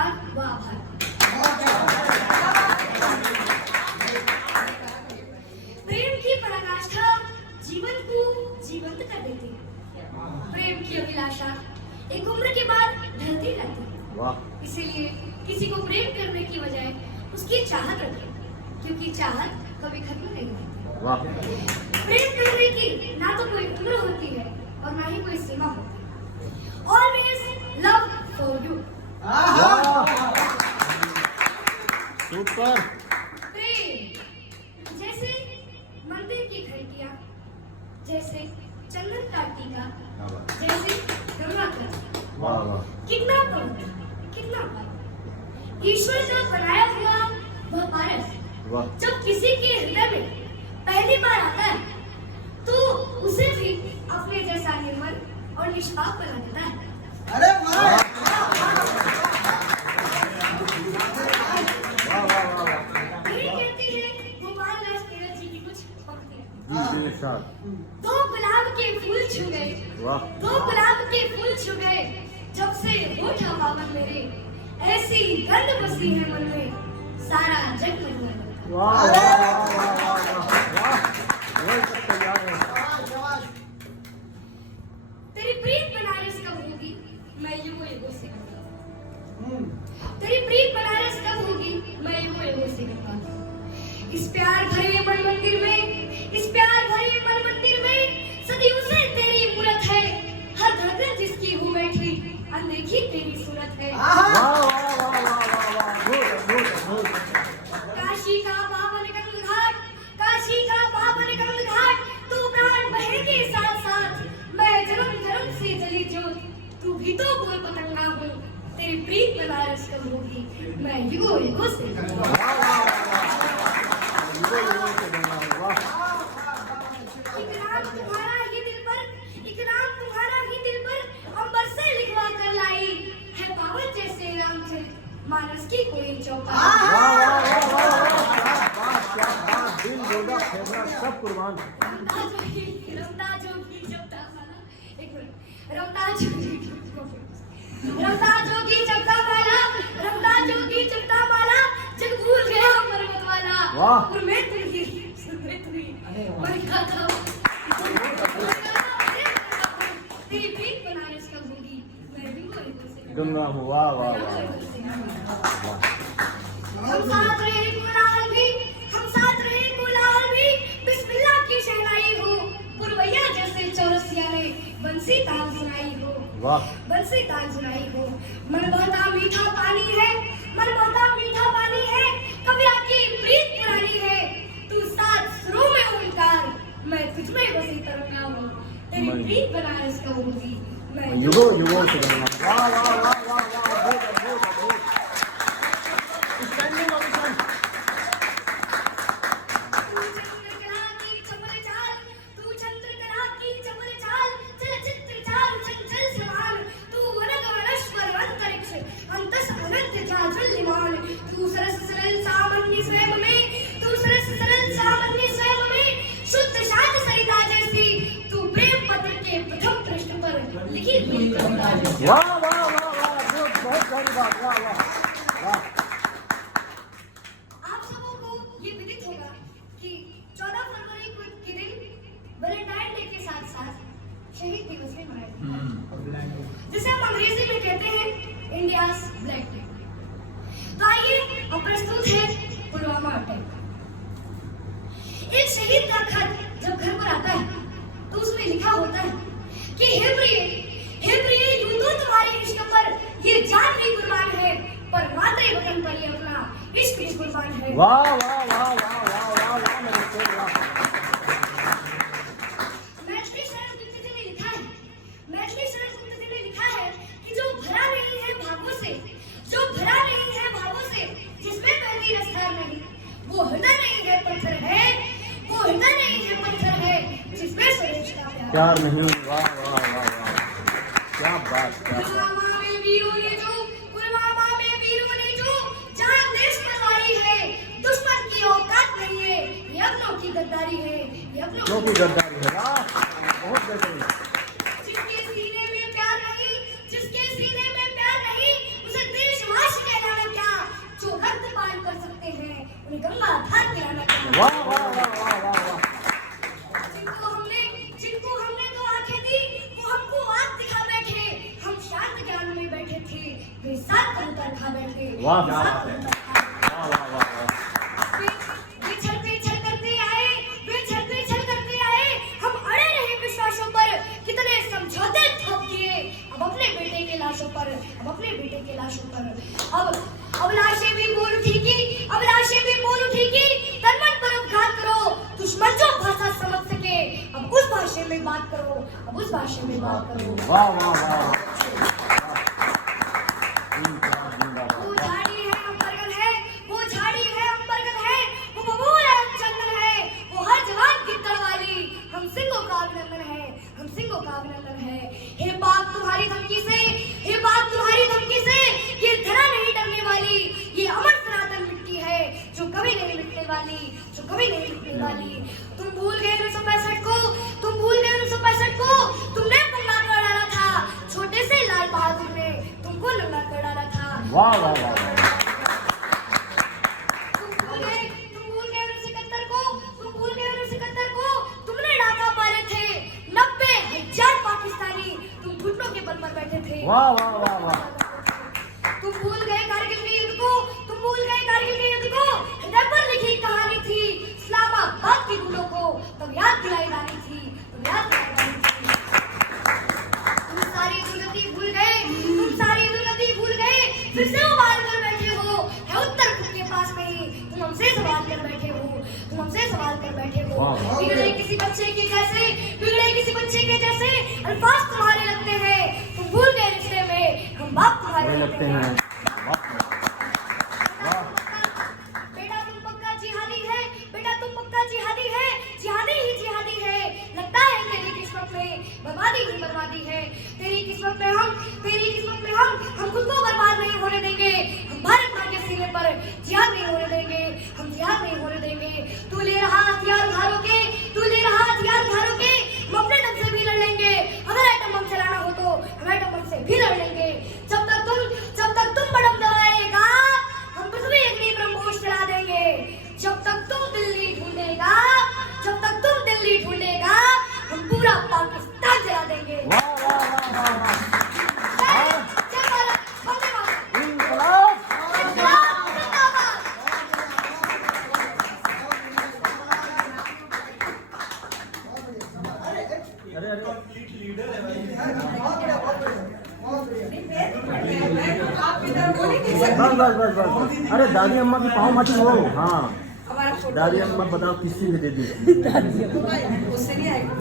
धन्यवाद व आभार। प्रेम की पराकाष्ठा जीवन को जीवंत कर देती है। प्रेम की अभिलाषा एक उम्र के बाद ढलती रहती है। इसीलिए किसी को प्रेम करने की बजाय उसकी चाहत रखें, क्योंकि चाहत कभी खत्म नहीं होती। प्रेम करने की ना तो कोई उम्र होती है और ना ही कोई सीमा होती है। Always love for you। Super. प्रेम जैसे मंदिर की घंटियां, जैसे चंदन का टीका, जैसे गंगा का। कितना पवित्र, कितना पावन। ईश्वर का बनाया हुआ वह पारस जब किसी के हृदय में पहली बार आता है तो उसे भी अपने जैसा निर्मल और निष्पाप बना देता है। अरे वाह! दो गुलाब के फूल छू गए, दो गुलाब के फूल छू गए, जब से होठा पावन मेरे, ऐसी गंध बसी है मन में, सारा जग में। तेरी प्रीत बनारस कब होगी, मैं युगों युगों से कहूँगा। तेरी प्रीत बनारस कब होगी, मैं युगों युगों से कहूँगा। इस प्यार भरे मन मंदिर में, इस प्यार भरे मन मंदिर में सदियों से तेरी मूरत है। हर धड़कन जिसकी हो बैठी, अनदेखी तेरी सूरत है। काशी का पावन गंग घाट, काशी का पावन गंग घाट, तू प्राण बहे के साथ साथ, मैं जन्म जन्म से जली ज्योत, तू भी तो बोल पतंगा हो। तेरी प्रीत बनारस कब होगी, मैं युगों युगों से कहूँगा। इकराम तुम्हारा ही दिल पर, इकराम तुम्हारा ही दिल पर अंबर से लिखवा कर लाई है, पावन जैसे रामचरित मानस की कोई चौपाई। सब कुर्बान। रमता जोगी जपता माला, एक मिनट, रमता जोगी जपता माला, रमता जोगी जपता माला, जग भूल गया पर्वत वाला। और मैं तेरी तेरी प्रीत बनारस कब होगी, मैं भी गंगा हो। वाह वाह वाह। हम साथ रहे गुलाल भी, हम साथ रहे गुलाल भी, बिस्मिल्लाह की शहनाई हो, पुरवैया जैसे चौरसिया ने बंसी तान सुनाई हो। बंसी तान सुनाई हो। मन बहता मीठा पानी है, मन बहता मीठा पानी है, कविया की प्रीत पुरानी है, तू सात सुरों में ओंकार, मैं तुझ में बसी तरंगा हूँ। तेरी प्रीत बनारस कब होगी, मैं युगों युगों से कहूँगा। वाह वाह वाह वाह वाह। Standing ovation. तू चंद्रकला की चपल चाल, तू चंद्रकला की चपल चाल, चलचित्र चाल चंचल सवाल, तू वनक वनश्वर अंतरिक्ष अंतस अनंत जाज्वल्यमान, तू सरस सरल सामान्य स्वयं में, तू सरस सरल सामान्य स्वयं में, शुद्ध शांत सरिता जैसी, तू प्रेम पत्र के प्रथम पृष्ठ पर लिखी हुई कविता जैसी। वाह वाह वाह वाह। बहुत सारी बात। वाह वाह वाह। आप सबों को ये विदित होगा कि 14 फरवरी के दिन वैलेंटाइन डे के साथ साथ शहीद दिवस भी मनाया जाता है, जिसे हम अंग्रेजी में कहते हैं इंडियाज ब्लैक डे। तो आइए अब प्रस्तुत है पुलवामा अटैक। एक शहीद का खत जब घर पर आता है तो उसमें लिखा होता है कि हे प्रिय यूं तो तुम्हारे इश्क पर ये जान भी कुर्बान है, पर मातृ वतन पर ये अपना इश्क भी कुर्बान है। वाह वाह वाह वाह वाह वाह वाह। मैथिली शरण गुप्त जी ने लिखा है, मैथिली शरण गुप्त जी ने लिखा है कि जो भरा नहीं है भावों से, जो भरा नहीं है भावों से, जिसमें बहती रफ्तार नहीं, वो हृदय नहीं है पत्थर है, वो हृदय नहीं है पत्थर है, जिसमें स्वदेश का प्यार नहीं। वाह वाह वाह वाह। क्या बात। पुलवामा में वीरों ने जो, पुलवामा में वीरों ने जो जान देश पर वारी है, दुश्मन की औकात नहीं है, ये अपनों की गद्दारी है, ये अपनों की गद्दारी है। वाह बहुत बेहतरीन। जिसके सीने में प्यार नहीं, जिसके सीने में प्यार नहीं, उसे देशवासी वाह। साथ बनता था। वाह वाह वाह वाह। वे छल पे छल करते आए, वे छल पे छल करते आए, हम अड़े रहे विश्वासों पर, कितने समझौते ठोक दिए, अब अपने बेटे के लाशों पर, अब अपने बेटे के लाशों पर। अब लाशें भी बोल उठी कि, अब लाशें भी बोल उठी कि तन मन पर अपघात करो, दुश्मन जो भाषा समझ सके, अब उस भाषा में बात करो, अब उस भाषा में बात करो। वाह वाह वाह। वो झाड़ी है अंबरगन है, वो झाड़ी है अंबरगन है, वो बबूल है चंदन है, वो हर जवान की तड़वाली, हम सिंहों का अभिनंदन है, हम सिंहों का अभिनंदन है। हे बात तुम्हारी धमकी से, हे बात तुम्हारी धमकी से, ये धरा नहीं डरने वाली, ये अमर सनातन मिट्टी है जो कभी नहीं मिटने वाली, जो कभी नहीं मिटने वाली। तुम भूल गए 1965 को, तुम भूल गए 1965 को, तुमने पंगा कर डाला था, छोटे से लाल बहादुर ने तुमको नंगा कर डाला था। वाह वाह वाह। तुम भूल गए 1971 को, तुम भूल गए 1971 को, तुमने डाका पाले थे 90,000 पाकिस्तानी, तुम घुटनों के बल पर बैठे थे। वाह वाह वाह वाह। तुम भूल गए कारगिल के युद्ध को, तुम भूल गए कारगिल के युद्ध को, हृदय पर लिखी कहानी थी, इस्लामाबाद की गुलों को तब याद दिलाई जानी थी, तब याद दिलाई जानी थी। तुम सारी दुर्गति भूल गए, तुम सारी दुर्गति भूल गए, फिर से उबाल कर बैठे हो, है उत्तर खुद के पास नहीं, तुम हमसे सवाल कर बैठे हो, तुम हमसे सवाल कर बैठे हो। बिगड़े किसी बच्चे के जैसे, बिगड़े किसी बच्चे के जैसे अल्फाज तुम्हारे लगते हैं, तुम भूल गए रिश्ते में हम बाप तुम्हारे लगते हैं। बेटा तुम पक्का जिहादी है, बेटा तुम पक्का जिहादी है, जिहादी ही जिहादी है, लगता है तेरी किस्मत में बर्बादी ही बर्बादी है, तेरी किस्मत में हम, तेरी किस्मत में हम खुद को बर्बाद नहीं होने देंगे, हम भारत माँ के सीने पर जिहाद नहीं होने देंगे, हम जिहाद नहीं होने देंगे। तू ले रहा हथियार उधारों के, तू ले रहा हथियार उधारों के, हम अपने दम से भी लड़ लेंगे, अगर एटम बम चलाना हो तो हम एटम बम से भी लड़ लेंगे। जब तक तुम बड़म दबाएगा, हम पृथ्वी अग्नि ब्रह्मोस चला देंगे। जब तक तुम दिल्ली ढूंढेगा, जब तक तुम दिल्ली ढूंढेगा, हम पूरा पाकिस्तान जला देंगे। वाह वाह वाह वाह। जय जय भारत, वंदे मातरम। इनकलाब। इनकलाब जिंदाबाद। बस बस बस बस। अरे दादी अम्मा की पाँव मत हो। हाँ दादी अम्मा बताओ किस चीज में दे दी। उससे नहीं आएगा।